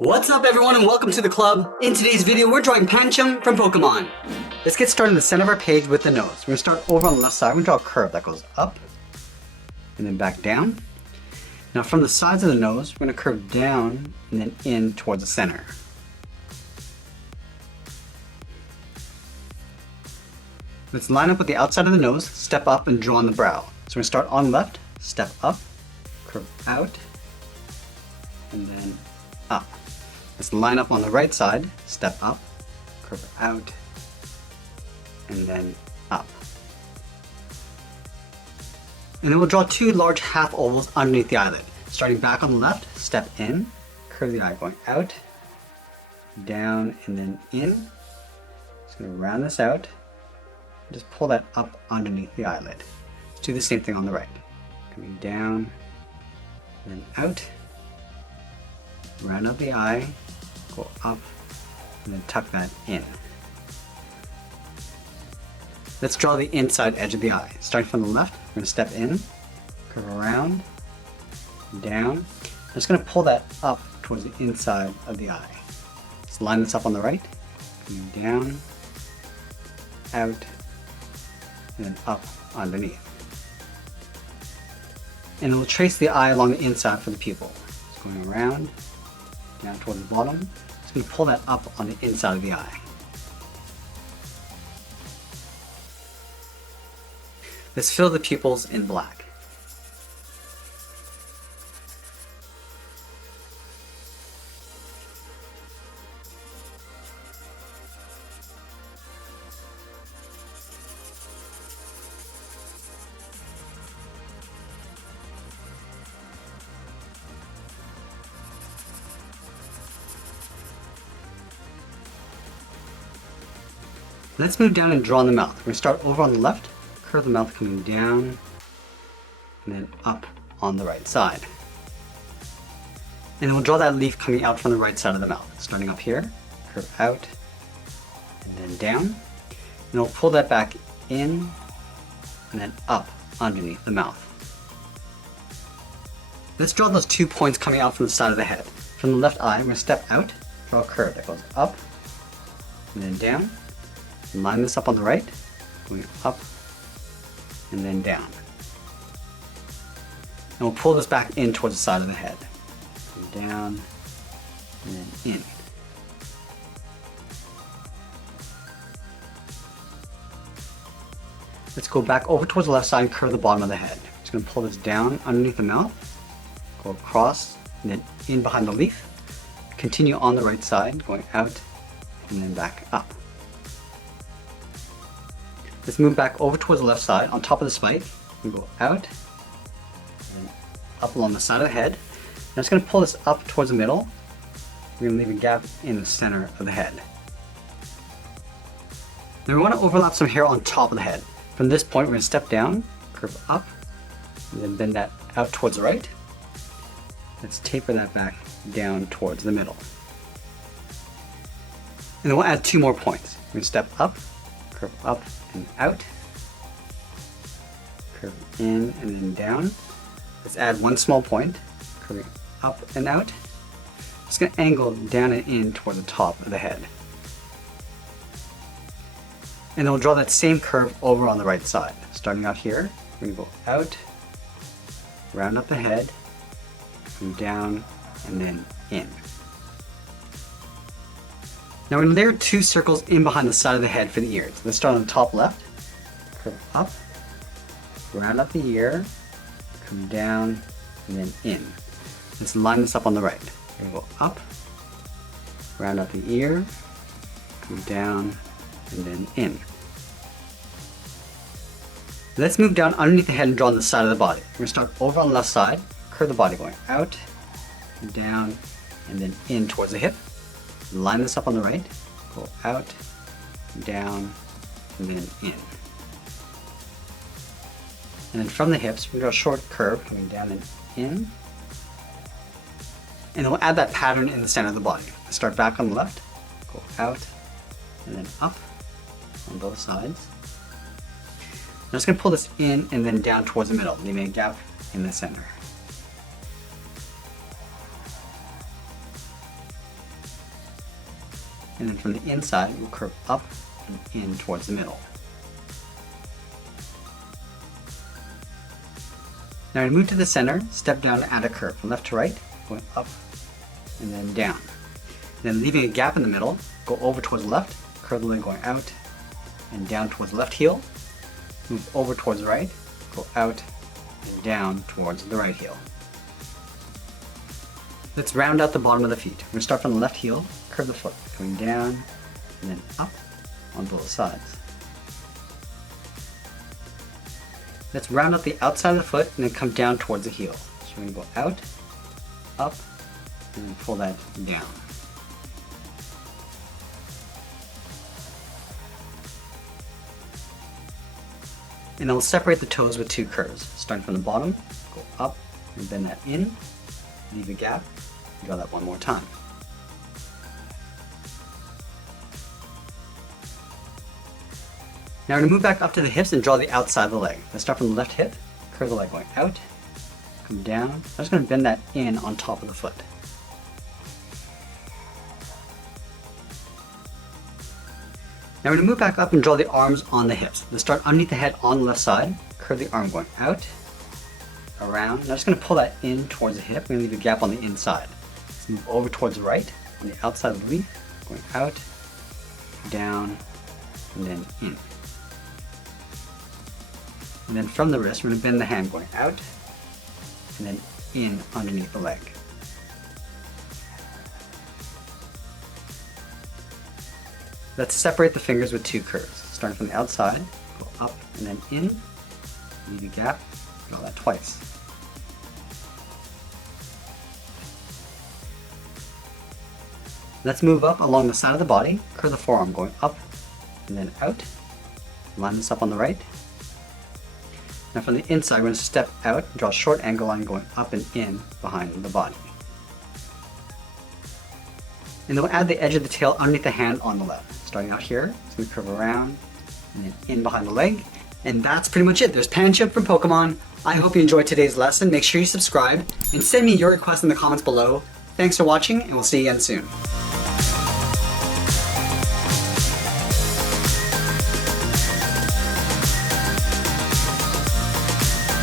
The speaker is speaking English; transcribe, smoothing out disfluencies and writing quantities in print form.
What's up everyone and welcome to the club. In today's video we're drawing Pancham from Pokemon. Let's get started in the center of our page with the nose. We're going to start over on the left side. We're going to draw a curve that goes up and then back down. Now from the sides of the nose we're going to curve down and then in towards the center. Let's line up with the outside of the nose, step up and draw on the brow. So we're going to start on the left, step up, curve out, and then up. Let's line up on the right side, step up, curve out, and then up. And then we'll draw two large half ovals underneath the eyelid. Starting back on the left, step in, curve the eye going out, down, and then in. Just going to round this out, and just pull that up underneath the eyelid. Let's do the same thing on the right. Coming down, and then out. Round out the eye, go up, and then tuck that in. Let's draw the inside edge of the eye. Starting from the left, we're going to step in, curve around, down. I'm just going to pull that up towards the inside of the eye. Let's line this up on the right, coming down, out, and then up underneath. And we'll trace the eye along the inside for the pupil. Just going around, down towards the bottom. Just going to pull that up on the inside of the eye. Let's fill the pupils in black. Let's move down and draw on the mouth. We're going to start over on the left, curve the mouth coming down, and then up on the right side. And then we'll draw that leaf coming out from the right side of the mouth. Starting up here, curve out, and then down. And we'll pull that back in, and then up underneath the mouth. Let's draw those 2 points coming out from the side of the head. From the left eye, we're going to step out, draw a curve that goes up, and then down. Line this up on the right, going up and then down. And we'll pull this back in towards the side of the head. Down and then in. Let's go back over towards the left side and curve the bottom of the head. Just going to pull this down underneath the mouth, go across and then in behind the leaf. Continue on the right side, going out and then back up. Let's move back over towards the left side on top of the spike and go out and up along the side of the head. I'm just going to pull this up towards the middle. We're going to leave a gap in the center of the head. Then we want to overlap some hair on top of the head. From this point we're going to step down, curve up, and then bend that out towards the right. Let's taper that back down towards the middle. And then we'll add 2 more points. We're going to step up, curve up and out, curve in and then down. Let's add 1 small point, curving up and out. Just going to angle down and in toward the top of the head. And then we'll draw that same curve over on the right side. Starting out here, we're going to go out, round up the head, come down, and then in. Now we're going to layer 2 circles in behind the side of the head for the ears. Let's start on the top left, curve up, round up the ear, come down, and then in. Let's line this up on the right. We're going to go up, round up the ear, come down, and then in. Let's move down underneath the head and draw on the side of the body. We're going to start over on the left side, curve the body going out, down, and then in towards the hip. Line this up on the right, go out, down, and then in. And then from the hips, we draw a short curve coming down and in. And then we'll add that pattern in the center of the body. Start back on the left, go out, and then up on both sides. I'm just going to pull this in and then down towards the middle, leaving a gap in the center. and then from the inside, we'll curve up and in towards the middle. Now to move to the center, step down and add a curve from left to right, going up and then down. Then leaving a gap in the middle, go over towards the left, curve the leg going out and down towards the left heel, move over towards the right, go out and down towards the right heel. Let's round out the bottom of the feet. We're going to start from the left heel, curve the foot, going down and then up on both sides. Let's round out the outside of the foot and then come down towards the heel. So we're going to go out, up, and then pull that down. And then we'll separate the toes with two curves. Starting from the bottom, go up and bend that in, leave a gap, draw that one more time. Now we're going to move back up to the hips and draw the outside of the leg. Let's start from the left hip, curve the leg going out, come down. I'm just going to bend that in on top of the foot. Now we're going to move back up and draw the arms on the hips. Let's start underneath the head on the left side, curve the arm going out, around. Now I'm just going to pull that in towards the hip. We're going to leave a gap on the inside. Let's move over towards the right, on the outside of the leaf, going out, down, and then in. And then from the wrist, we're going to bend the hand going out and then in underneath the leg. Let's separate the fingers with two curves. Starting from the outside, go up and then in, leave a gap, draw that twice. Let's move up along the side of the body, curve the forearm going up and then out. Line this up on the right. Now from the inside, we're going to step out, draw a short angle line going up and in behind the body. And then we'll add the edge of the tail underneath the hand on the left. Starting out here, it's going to curve around and then in behind the leg. And that's pretty much it. There's Pancham from Pokemon. I hope you enjoyed today's lesson. Make sure you subscribe and send me your requests in the comments below. Thanks for watching, and we'll see you again soon.